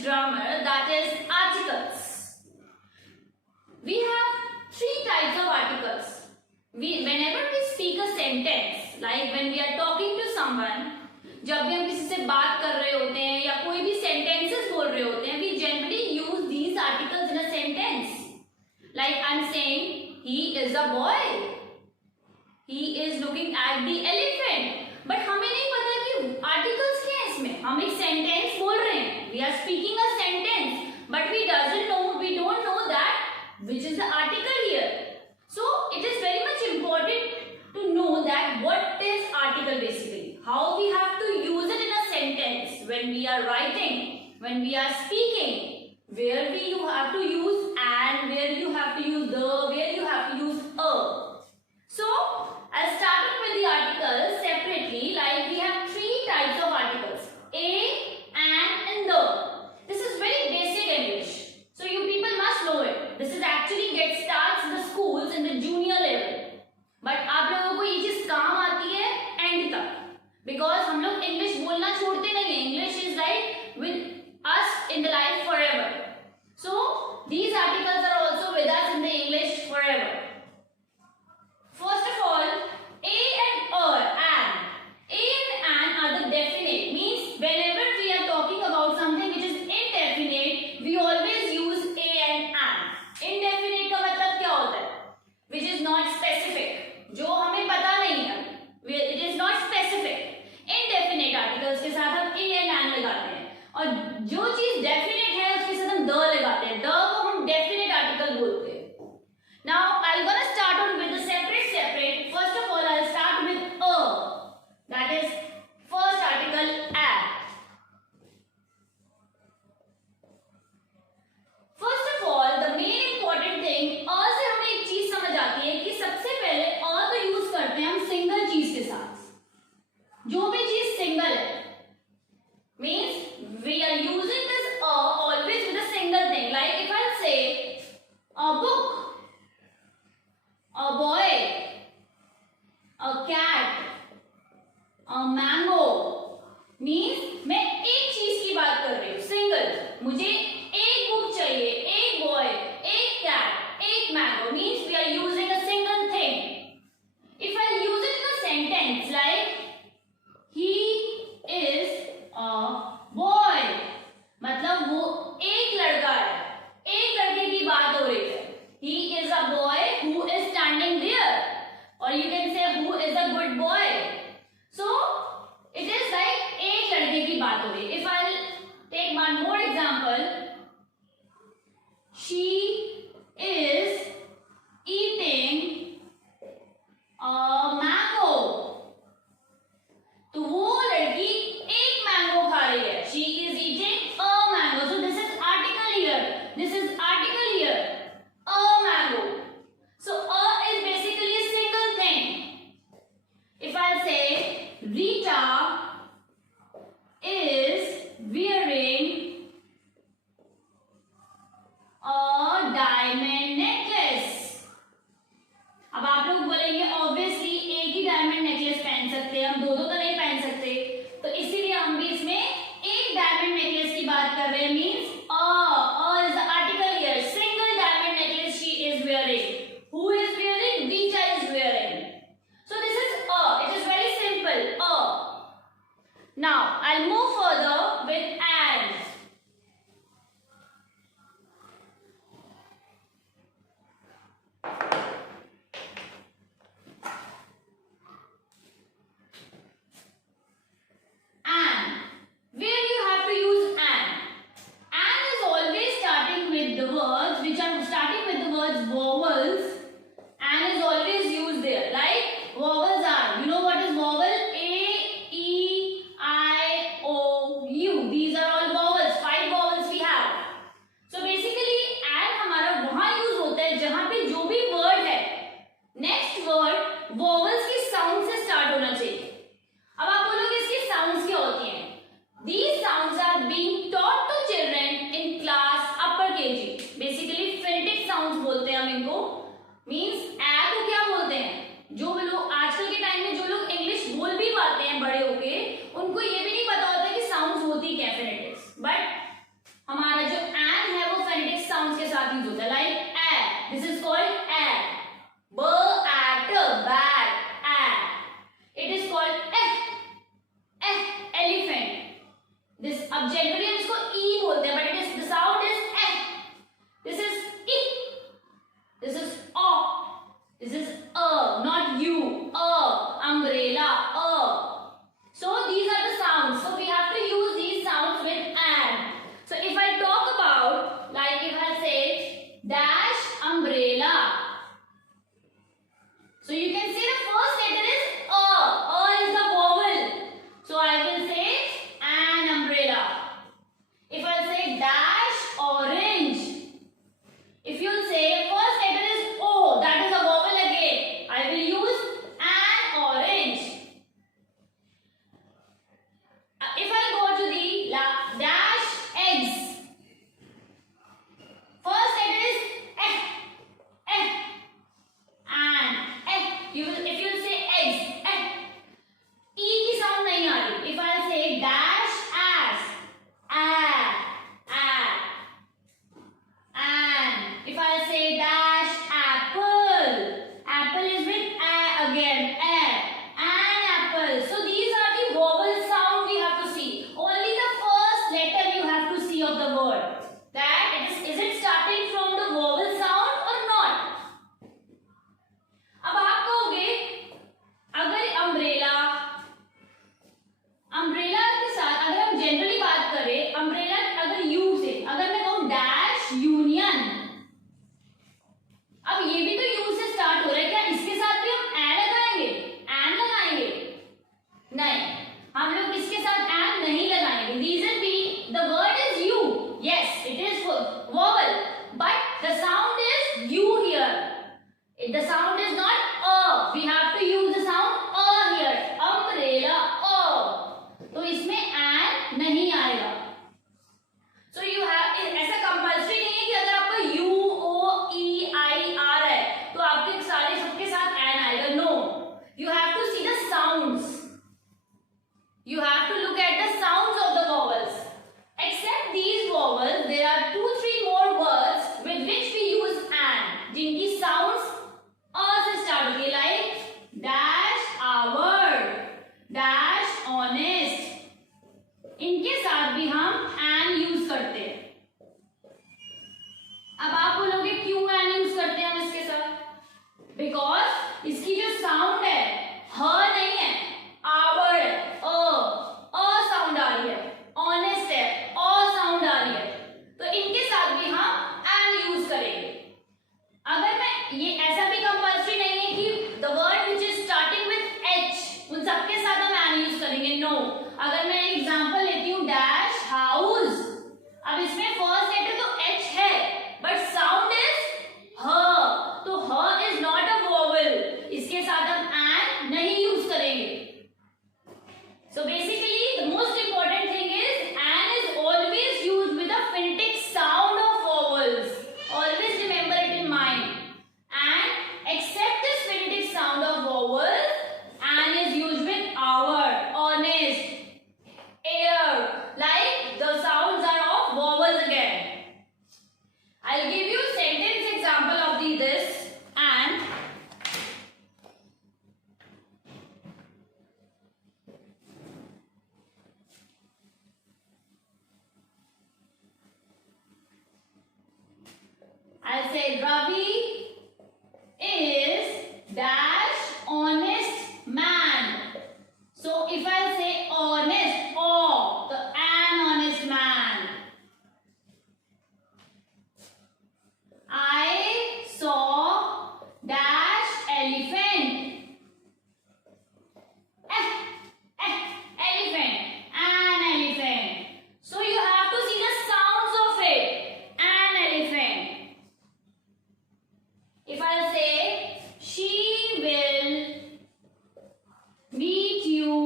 English grammar, that is articles. We have three types of articles. Whenever we speak a sentence, like when we are talking to someone, जब भी हम किसी से बात कर रहे होते हैं या कोई भी sentences बोल रहे होते हैं, we generally use these articles in a sentence. Like I'm saying, he is a boy. He is looking at the elephant. But हमें नहीं पता कि articles क्या है इसमें. हम एक sentence बोल रहे हैं. We are speaking a sentence, but we don't know that which is the article here. So it is very much important to know that what is article basically. How we have to use it in a sentence when we are writing, when we are speaking, where you have to use and, where you have to use the, where you have to use a. So I'll start with the articles separately. Like we have three types of articles: a, and the. This is very basic English, so you people must know it. This is actually starts in the schools in the junior level. But आप लोगों को ये चीज काम आती है end तक, because हम लोग English बोलना छोड़ते नहीं हैं. English is like with us in the life forever. So these articles are also with us in the English forever. First of all, a and an. A and an are the definite. Means whenever we are talking about something which is indefinite, we always use a and an. Indefinite का मतलब क्या होता है? Which is not specific. जो हमें पता नहीं है. It is not specific. Indefinite articles के साथ हम a and an लगाते हैं. और जो चीज definite है उसके साथ हम the लगाते हैं. The को हम definite article बोलते हैं. Now I'm gonna start on with the separate. First of all, I'll start with a. That is first article at. First of all, the main important thing, a से हमें एक चीज समझ आती है कि सबसे पहले a का यूज करते हैं हम सिंगल चीज के साथ. जो भी चीज सिंगल है, means we are using this a always with a single thing. Like if I say a book, a boy, a cat, a mango, means मैं एक चीज की बात कर रही हूँ, सिंगल. मुझे एक बुक चाहिए, एक बॉय, एक कैट, एक mango. Means we are using a single thing. If I use it in a sentence like he is a boy, मतलब वो एक लड़का है, एक लड़के की बात हो रही है. He is a boy who is standing there, और you can say who is a good boy. So it is like एक लड़के की बात हो रही है. If I take one more example, she is eating a mango. तो वो लड़की एक मैंगो खा रही है. She is eating a mango. So this is article here. This is article here. A mango. So a is basically a single thing. If I say Rita is wearing a diamond necklace. अब आप लोग बोलेंगे obviously एक ही diamond necklace पहन सकते हैं हम, दो दो तो नहीं पहन सकते. बिकॉज इसकी जो साउंड है ह नहीं है, आवर है, अ साउंड आ रही है, ऑनेस्ट है, अ साउंड आ रही है, तो इनके साथ भी हम एन यूज करेंगे। अगर मैं ये ऐसा भी कंपल्सरी नहीं है कि the word which is starting with H उन सबके साथ हम एन यूज करेंगे, नो। अगर मैं एग्जांपल लेती हूँ डैश हाउस, अब इसमें फर्स्ट लेटर तो एच है बट साउंड इज ह, तो ह इज नॉट अ वोवेल, इसके साथ हम एन नहीं यूज करेंगे। So basically the most important thing is an is always used with the phonetic sound of vowels, always remember it in mind, and except this phonetic sound of vowels, an is used with our, honest, air, like the sounds are of vowels again. I'll give you sentence example of this and I'll say Ravi is dash honest man. So if I say honest, or the an honest man. I saw dash elephant. Elephant, an elephant. So you have to see the sounds of it. An elephant. If I say she will meet you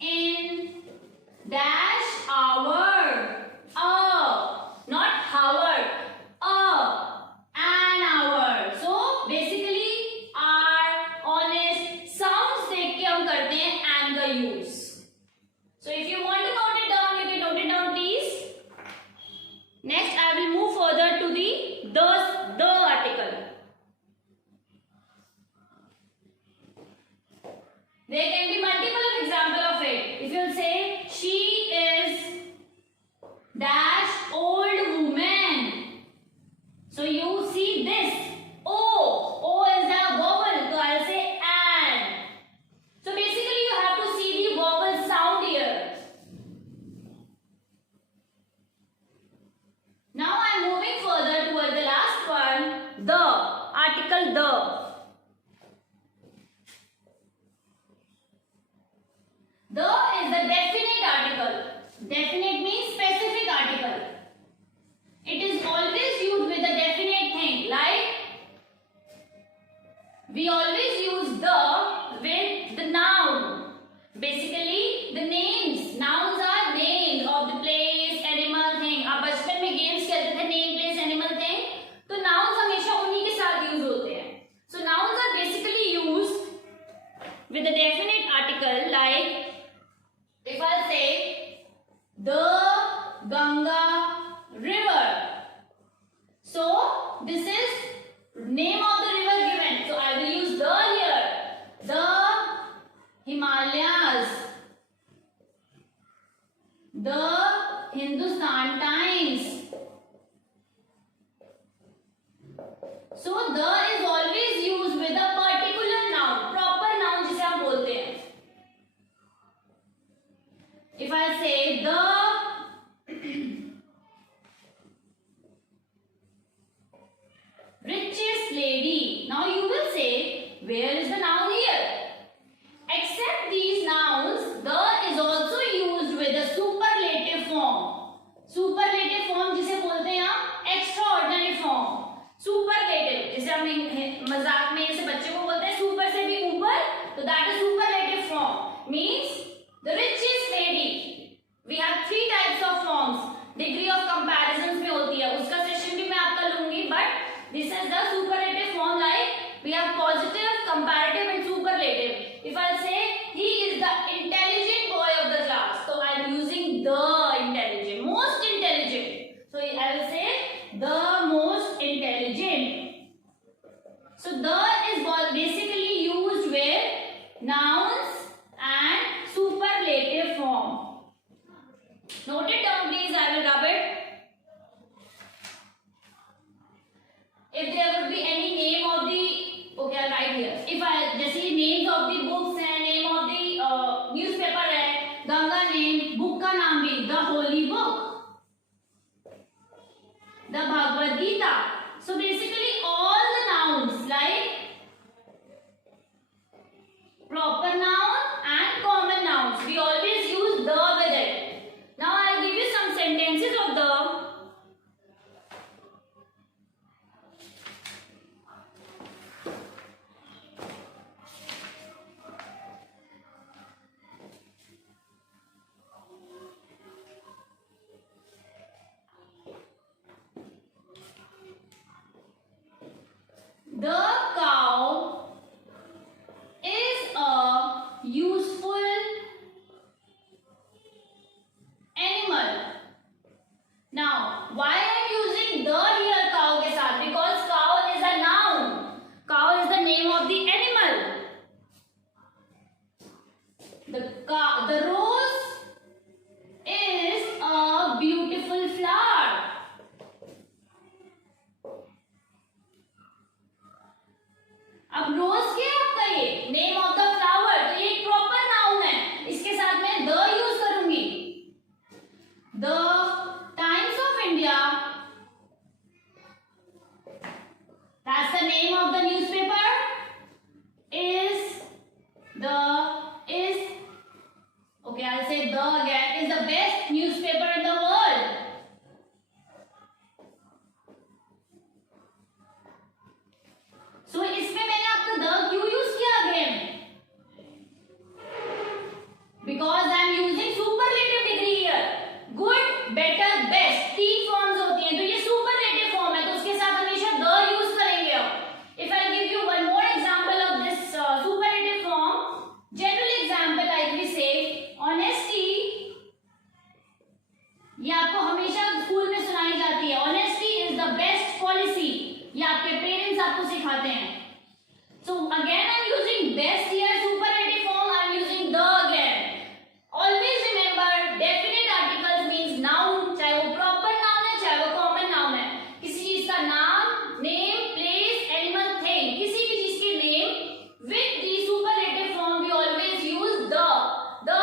in dash hour. Not hour. An hour. So basically our honest sounds देख के हम करते हैं an का use. So if you want to note it down, you can note it down please. Next I will move further to the article. There can be multiple of example of it. If you say she is dash old woman, so you see this o is the vowel, so I'll say an. So basically you have to see the vowel sound here. Now I'm moving further toward the last one, the article the. The is the definite article. Definite means specific article. It is always used with a definite thing. Like we always use the with the noun. Basically the names. Nouns are names of the place, animal, thing. आप बचपन में games खेलते थे name, place, animal, thing. तो nouns हमेशा उन्हीं के साथ use होते हैं. So nouns are basically used with a definite article. Like if I say the Ganga river, so this is name of the river given, so I will use the here. The Himalayas, the Hindustan Times. So the is always used with a particular noun, proper noun जिसे हम बोलते हैं. If I say the richest lady, now you will say where is the noun here? Except these nouns, the is also used with a superlative form. Superlative form जिसे बोलते हैं हम extraordinary form. Superlative जिसे हम मजाक में जैसे बच्चे को बोलते हैं सुपर से भी ऊपर, तो that is superlative form. Means the richest lady. We have three types of forms. Degree of comparisons में होती है, उसका सेशन भी मैं आपका लूंगी, but this is the superlative form. Like we have positive, comparative and superlative. If I say he is the intelligent boy of the class, so I am using the intelligent, most intelligent. So I will say the most intelligent. So the is basically used with nouns and superlative form. Note it down please, I will rub it. If there would be be any name of the, okay I'll write here, if I जैसे names of the books है, name of the newspaper है, Ganga name, book का नाम भी the holy book, the Bhagavad Gita. So basically all the nouns like proper noun and common nouns, we always use the with it. Now I'll give you some sentences of the. The cow is a useful animal. Now, why I am using the here cow के साथ? Because cow is a noun. Cow is the name of the animal. The rose is a beautiful flower. अब रोज क्या आपका ये name of the flower, तो ये एक proper noun है, इसके साथ मैं द यूज करूंगी. The times of India, that's the name of the newspaper, is okay I'll say the again, is the best newspaper in the world. So इसमें मैंने आपका the क्यों यूज किया again? Because I am using superlative degree here. Good, better, best, तीन forms होती हैं, तो ये superlative फॉर्म है, तो उसके साथ हमेशा the यूज करेंगे. अब if I give you one more example of this superlative form, general example like we say honesty, ये आपको हमेशा स्कूल में सुनाई जाती है. Honesty is the best policy, ये आपके पेरेंट्स आपको सिखाते हैं. So again I'm using best here, superlative form I'm using the again. Always remember definite articles means noun, चाहे वो proper noun है चाहे वो common noun है. किसी चीज का नाम, name, place, animal, thing, किसी भी चीज के name with the superlative form we always use the. The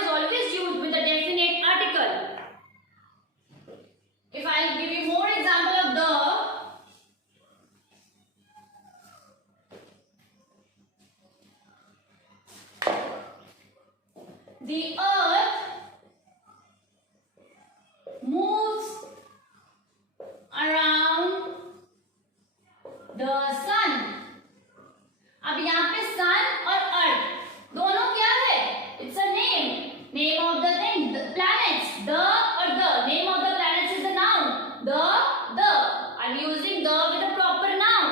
is always used with the definite article. If I'll give you more example of the, the earth moves around the sun. अब यहाँ पे sun और earth दोनों क्या है? It's a name of the thing, the planets. The or the name of the planets is the noun. The I'm using the with a proper noun.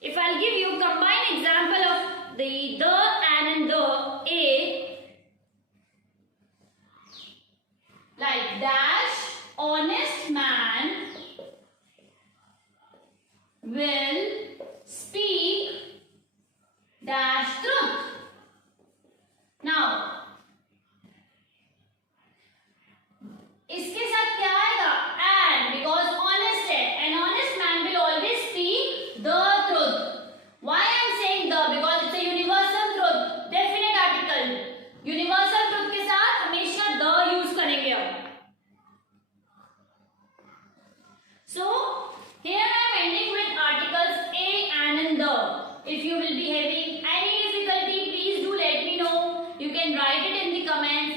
If I'll give you combined example of the and the a, like dash honest man will speak dash truth. Now इसके साथ क्या आएगा? And, because honest है, an honest man will always speak the truth. Why I am saying the? Because it's a universal truth, definite article. Universal truth के साथ हमेशा the use करेंगे अब. So here I am ending with articles a and the. If you will be having any difficulty, please do let me know. You can write it in the comments.